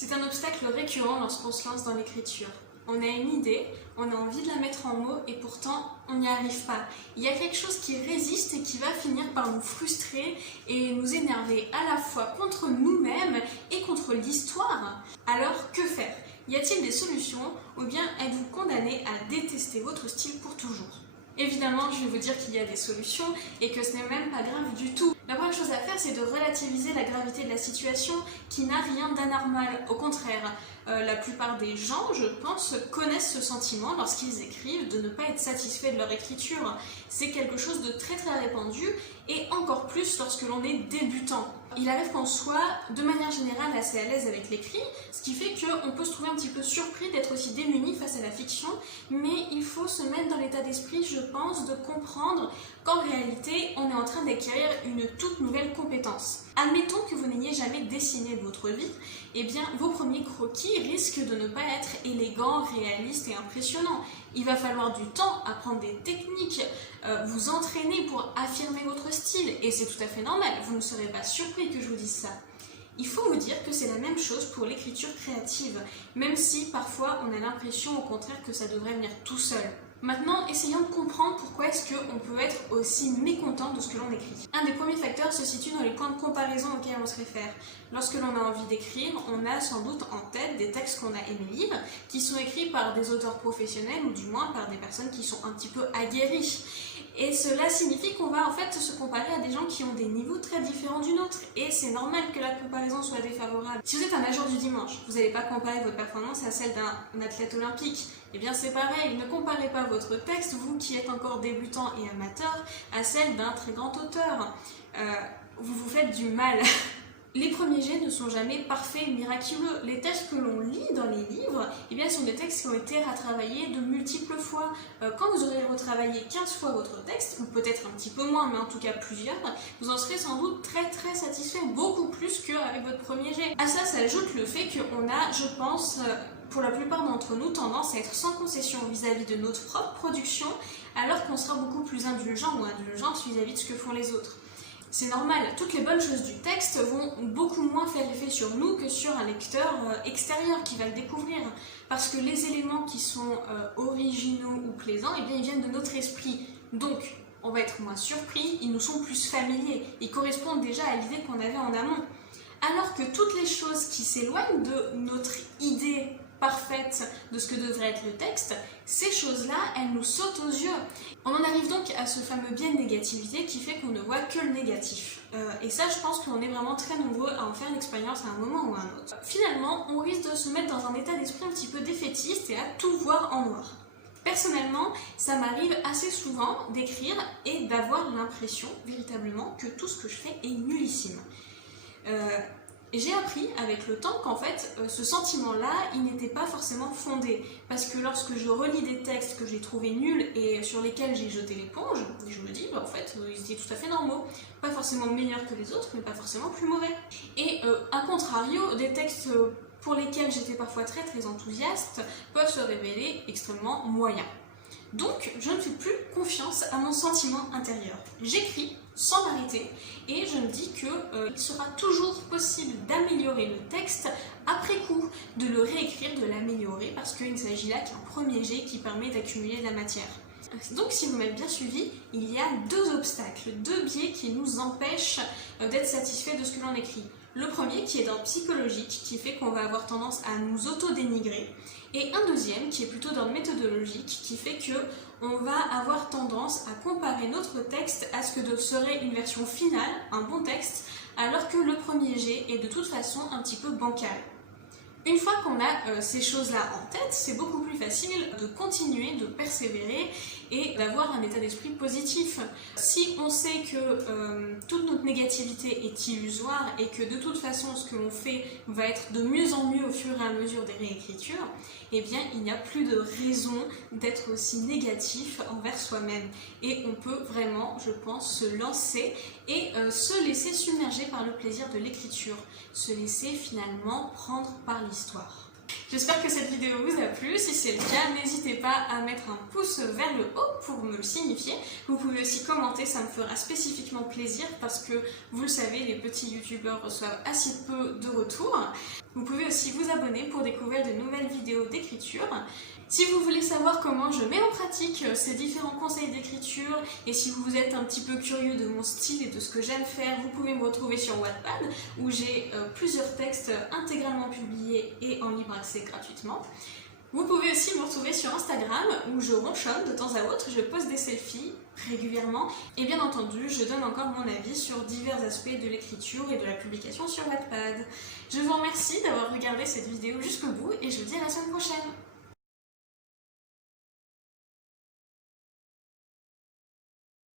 C'est un obstacle récurrent lorsqu'on se lance dans l'écriture. On a une idée, on a envie de la mettre en mots et pourtant on n'y arrive pas. Il y a quelque chose qui résiste et qui va finir par nous frustrer et nous énerver à la fois contre nous-mêmes et contre l'histoire. Alors que faire? Y a-t-il des solutions ou bien êtes-vous condamné à détester votre style pour toujours? Évidemment, je vais vous dire qu'il y a des solutions et que ce n'est même pas grave du tout. La première chose à faire, c'est de relativiser la gravité de la situation qui n'a rien d'anormal. Au contraire, la plupart des gens, je pense, connaissent ce sentiment lorsqu'ils écrivent de ne pas être satisfaits de leur écriture. C'est quelque chose de très répandu et encore plus lorsque l'on est débutant. Il arrive qu'on soit de manière générale assez à l'aise avec l'écrit, ce qui fait qu'on peut se trouver un petit peu surpris d'être aussi démuni face à la fiction, mais il faut se mettre dans l'état d'esprit, je pense, de comprendre qu'en réalité, on est en train d'acquérir une toute nouvelle compétence. Admettons que vous n'ayez jamais dessiné de votre vie, eh bien vos premiers croquis risquent de ne pas être élégants, réalistes et impressionnants. Il va falloir du temps, apprendre des techniques, vous entraîner pour affirmer votre style, et c'est tout à fait normal, vous ne serez pas surpris que je vous dise ça. Il faut vous dire que c'est la même chose pour l'écriture créative, même si parfois on a l'impression au contraire que ça devrait venir tout seul. Maintenant, essayons de comprendre pourquoi est-ce qu'on peut être aussi mécontent de ce que l'on écrit. Un des premiers facteurs se situe dans les points de comparaison auxquels on se réfère. Lorsque l'on a envie d'écrire, on a sans doute en tête des textes qu'on a aimés lire, qui sont écrits par des auteurs professionnels ou du moins par des personnes qui sont un petit peu aguerries. Et cela signifie qu'on va en fait se comparer à des gens qui ont des niveaux très différents du nôtre. Et c'est normal que la comparaison soit défavorable. Si vous êtes un nageur du dimanche, vous n'allez pas comparer votre performance à celle d'un athlète olympique. Eh bien c'est pareil, ne comparez pas votre texte, vous qui êtes encore débutant et amateur, à celle d'un très grand auteur. Vous vous faites du mal. Les premiers jets ne sont jamais parfaits et miraculeux. Les textes que l'on lit dans les livres, eh bien, sont des textes qui ont été retravaillés de multiples fois. Quand vous aurez retravaillé 15 fois votre texte, ou peut-être un petit peu moins, mais en tout cas plusieurs, vous en serez sans doute très satisfait, beaucoup plus qu'avec votre premier jet. À ça s'ajoute le fait qu'on a, je pense, pour la plupart d'entre nous, tendance à être sans concession vis-à-vis de notre propre production, alors qu'on sera beaucoup plus indulgent ou indulgente vis-à-vis de ce que font les autres. C'est normal, toutes les bonnes choses du texte vont beaucoup moins faire effet sur nous que sur un lecteur extérieur qui va le découvrir. Parce que les éléments qui sont originaux ou plaisants, eh bien, ils viennent de notre esprit. Donc, on va être moins surpris, ils nous sont plus familiers, ils correspondent déjà à l'idée qu'on avait en amont. Alors que toutes les choses qui s'éloignent de notre idée parfaite de ce que devrait être le texte, ces choses-là, elles nous sautent aux yeux. On en arrive donc à ce fameux biais de négativité qui fait qu'on ne voit que le négatif. Et ça, je pense qu'on est vraiment très nombreux à en faire l'expérience à un moment ou à un autre. Finalement, on risque de se mettre dans un état d'esprit un petit peu défaitiste et à tout voir en noir. Personnellement, ça m'arrive assez souvent d'écrire et d'avoir l'impression, véritablement, que tout ce que je fais est nullissime. J'ai appris avec le temps qu'en fait, ce sentiment-là, il n'était pas forcément fondé. Parce que lorsque je relis des textes que j'ai trouvés nuls et sur lesquels j'ai jeté l'éponge, je me dis, en fait, ils étaient tout à fait normaux. Pas forcément meilleurs que les autres, mais pas forcément plus mauvais. Et à contrario, des textes pour lesquels j'étais parfois très enthousiaste peuvent se révéler extrêmement moyens. Donc, je ne fais plus confiance à mon sentiment intérieur. J'écris sans m'arrêter et je me dis qu'il sera toujours possible d'améliorer le texte après coup, de le réécrire, de l'améliorer, parce qu'il ne s'agit là qu'un premier jet qui permet d'accumuler de la matière. Donc, si vous m'avez bien suivi, il y a deux obstacles, deux biais qui nous empêchent d'être satisfaits de ce que l'on écrit. Le premier qui est d'ordre psychologique, qui fait qu'on va avoir tendance à nous auto-dénigrer, et un deuxième qui est plutôt d'ordre méthodologique, qui fait qu'on va avoir tendance à comparer notre texte à ce que serait une version finale, un bon texte, alors que le premier jet est de toute façon un petit peu bancal. Une fois qu'on a ces choses-là en tête, c'est beaucoup plus facile de continuer, de persévérer et d'avoir un état d'esprit positif. Si on sait que toute notre négativité est illusoire et que de toute façon ce que l'on fait va être de mieux en mieux au fur et à mesure des réécritures, eh bien il n'y a plus de raison d'être aussi négatif envers soi-même. Et on peut vraiment, je pense, se lancer et se laisser submerger par le plaisir de l'écriture, se laisser finalement prendre par l'histoire. J'espère que cette vidéo vous a plu. Si c'est le cas, n'hésitez pas à mettre un pouce vers le haut pour me le signifier. Vous pouvez aussi commenter, ça me fera spécifiquement plaisir parce que, vous le savez, les petits youtubeurs reçoivent assez peu de retours. Vous pouvez aussi vous abonner pour découvrir de nouvelles vidéos d'écriture. Si vous voulez savoir comment je mets en pratique ces différents conseils d'écriture et si vous êtes un petit peu curieux de mon style et de ce que j'aime faire, vous pouvez me retrouver sur Wattpad où j'ai plusieurs textes intégralement publiés et en libre accès gratuitement. Vous pouvez aussi me retrouver sur Instagram où je ronchonne de temps à autre, je poste des selfies régulièrement et bien entendu je donne encore mon avis sur divers aspects de l'écriture et de la publication sur Wattpad. Je vous remercie d'avoir regardé cette vidéo jusqu'au bout et je vous dis à la semaine prochaine.